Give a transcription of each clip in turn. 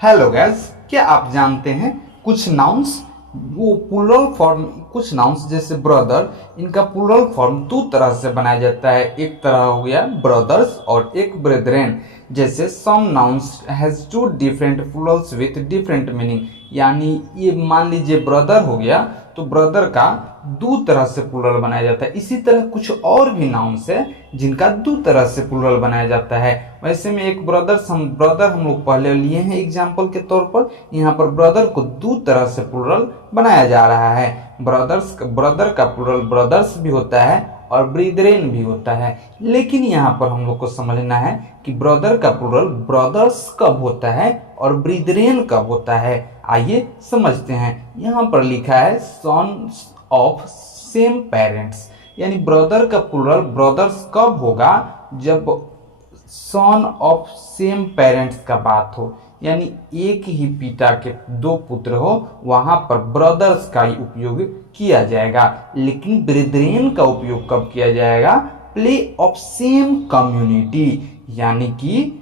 Hello guys, क्या आप जानते हैं कुछ नाउन्स वो प्लूरल फॉर्म, कुछ नाउन्स जैसे ब्रदर, इनका प्लूरल फॉर्म दो तरह से बनाया जाता है। एक तरह हो गया ब्रदर्स और एक ब्रेदरेन। जैसे some nouns has two different plurals with different meaning. यानी ये मान लीजिए ब्रदर हो गया तो ब्रदर का दो तरह से प्लूरल बनाया जाता है। इसी तरह कुछ और भी नाउन्स है जिनका दो तरह से प्लूरल बनाया जाता है। वैसे में एक ब्रदर हम लोग पहले लिए हैं एग्जाम्पल के तौर पर। यहाँ पर ब्रदर को दो तरह से प्लूरल बनाया जा रहा है। ब्रदर का प्लूरल ब्रदर्स भी होता है और ब्रिदरेन भी होता है। लेकिन यहाँ पर हम लोग को समझना है कि ब्रदर का प्लूरल ब्रदर्स कब होता है और ब्रिदरेन कब होता है। आइए समझते हैं। यहाँ पर लिखा है सन्स ऑफ सेम पेरेंट्स, यानी ब्रदर का प्लूरल ब्रदर्स कब होगा जब सन ऑफ सेम पेरेंट्स का बात हो, यानी एक ही पिता के दो पुत्र हो, वहां पर ब्रदर्स का ही उपयोग किया जाएगा। लेकिन ब्रेदरेन का उपयोग कब किया जाएगा? प्ले ऑफ सेम कम्युनिटी, यानी कि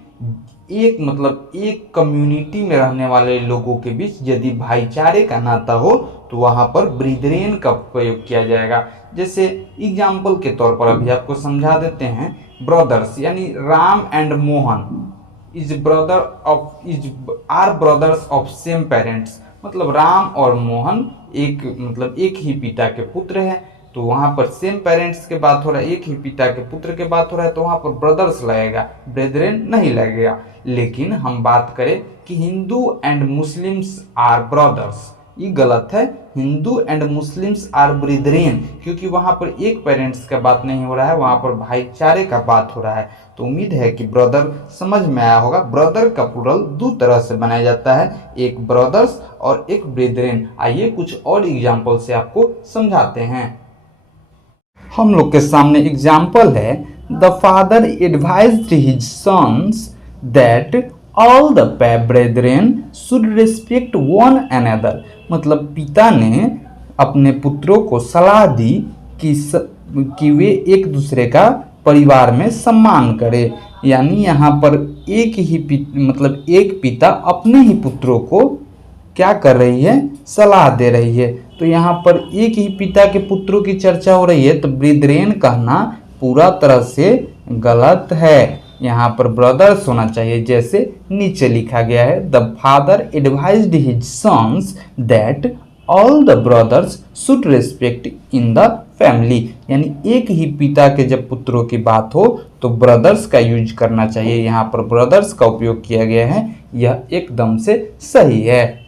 एक कम्युनिटी में रहने वाले लोगों के बीच यदि भाईचारे का नाता हो तो वहां पर ब्रिदरेन का प्रयोग किया जाएगा। जैसे एग्जाम्पल के तौर पर अभी आपको समझा देते हैं। ब्रदर्स यानी Ram and Mohan are brothers of same parents, मतलब राम और मोहन एक ही पिता के पुत्र हैं। तो वहां पर सेम पेरेंट्स के बात हो रहा है, एक ही पिता के पुत्र के बात हो रहा है, तो वहां पर ब्रदर्स लगेगा, ब्रेदरेन नहीं लगेगा। लेकिन हम बात करें कि Hindu and Muslims are brothers, ये गलत है। Hindu and Muslims are brethren, क्योंकि वहां पर एक पेरेंट्स का बात नहीं हो रहा है, वहां पर भाईचारे का बात हो रहा है। तो उम्मीद है कि ब्रदर समझ में आया होगा। ब्रदर का प्लूरल दो तरह से बनाया जाता है, एक ब्रदर्स और एक ब्रिदरेन। आइए कुछ और एग्जाम्पल से आपको समझाते हैं। हम लोग के सामने एग्जाम्पल है, the father advised his sons that all the brethren should respect one another, मतलब पिता ने अपने पुत्रों को सलाह दी कि वे एक दूसरे का परिवार में सम्मान करें। यानी यहाँ पर एक पिता अपने ही पुत्रों को क्या कर रही है? सलाह दे रही है। तो यहाँ पर एक ही पिता के पुत्रों की चर्चा हो रही है, तो ब्रिदरेन कहना पूरा तरह से गलत है। यहाँ पर ब्रदर्स होना चाहिए, जैसे नीचे लिखा गया है, the father advised his sons that all the brothers should respect in the family. यानी एक ही पिता के जब पुत्रों की बात हो तो ब्रदर्स का यूज करना चाहिए। यहाँ पर ब्रदर्स का उपयोग किया गया है, यह एकदम से सही है।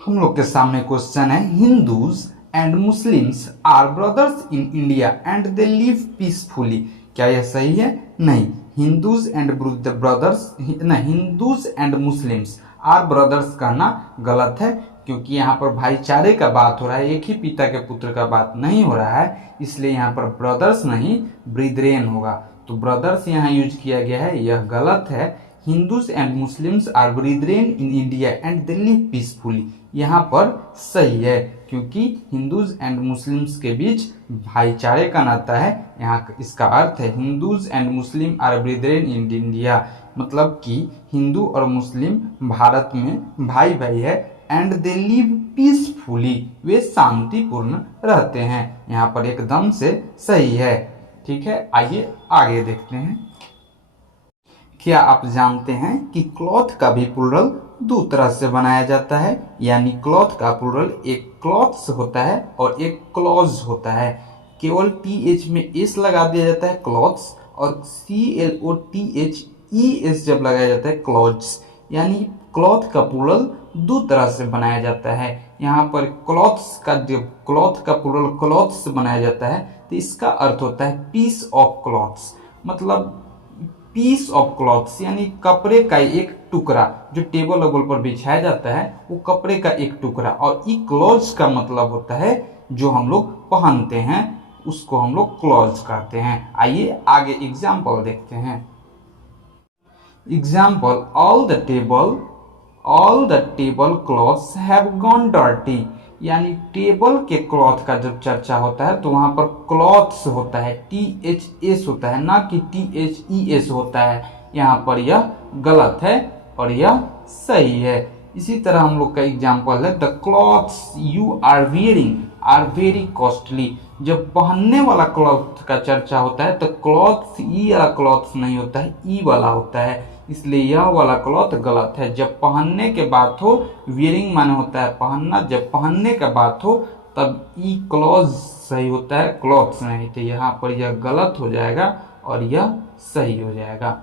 हम लोग के सामने क्वेश्चन है, Hindus and Muslims are brothers in India and they live peacefully. क्या यह सही है? नहीं। Hindus and Muslims are brothers कहना गलत है, क्योंकि यहाँ पर भाईचारे का बात हो रहा है, एक ही पिता के पुत्र का बात नहीं हो रहा है। इसलिए यहाँ पर ब्रदर्स नहीं ब्रिदरेन होगा। तो ब्रदर्स यहाँ यूज किया गया है, यह गलत है। Hindus and Muslims are brethren in India and they live peacefully, यहाँ पर सही है, क्योंकि हिंदूज एंड मुस्लिम्स के बीच भाईचारे का नाता है। यहाँ इसका अर्थ है Hindus and Muslim are brethren in India, मतलब कि हिंदू और मुस्लिम भारत में भाई भाई है। एंड दे लिव पीसफुली, वे शांतिपूर्ण रहते हैं। यहाँ पर एकदम से सही है। ठीक है, आइए आगे देखते हैं। क्या आप जानते हैं कि क्लॉथ का भी प्लूरल दो तरह से बनाया जाता है? यानी क्लॉथ का प्लूरल एक क्लॉथ्स होता है और एक क्लॉथ्स होता है। केवल TH में S लगा दिया जाता है क्लॉथ्स, और CLOTHES जब लगाया जाता है क्लॉथ्स। यानी क्लॉथ का प्लूरल दो तरह से बनाया जाता है। यहाँ पर क्लॉथ्स का जब क्लॉथ का प्लूरल क्लॉथ्स से बनाया जाता है तो इसका अर्थ होता है पीस ऑफ क्लॉथ्स, मतलब पीस ऑफ क्लॉथ्स यानी कपड़े का एक टुकड़ा जो टेबल वेबल पर बिछाया जाता है, वो कपड़े का एक टुकड़ा। और ई क्लॉथ्स का मतलब होता है जो हम लोग पहनते हैं, उसको हम लोग क्लॉथ्स कहते हैं। आइए आगे एग्जाम्पल देखते हैं। Example, all the table clothes have gone dirty. यानी टेबल के क्लॉथ का जब चर्चा होता है तो वहां पर क्लॉथ्स होता है, THS होता है, ना कि THES होता है। यहाँ पर यह गलत है। और यह सही है। इसी तरह हम लोग का एग्जाम्पल है, the clothes you are wearing are very costly. जब पहनने वाला क्लॉथ का चर्चा होता है तो क्लॉथ्स ई वाला क्लॉथ्स नहीं होता है, ई वाला होता है, इसलिए यह वाला क्लॉथ गलत है। जब पहनने के बात हो, वियरिंग माने होता है पहनना, जब पहनने का बात हो तब ई क्लॉथ सही होता है, क्लॉथ्स नहीं। तो यहाँ पर यह गलत हो जाएगा और यह सही हो जाएगा।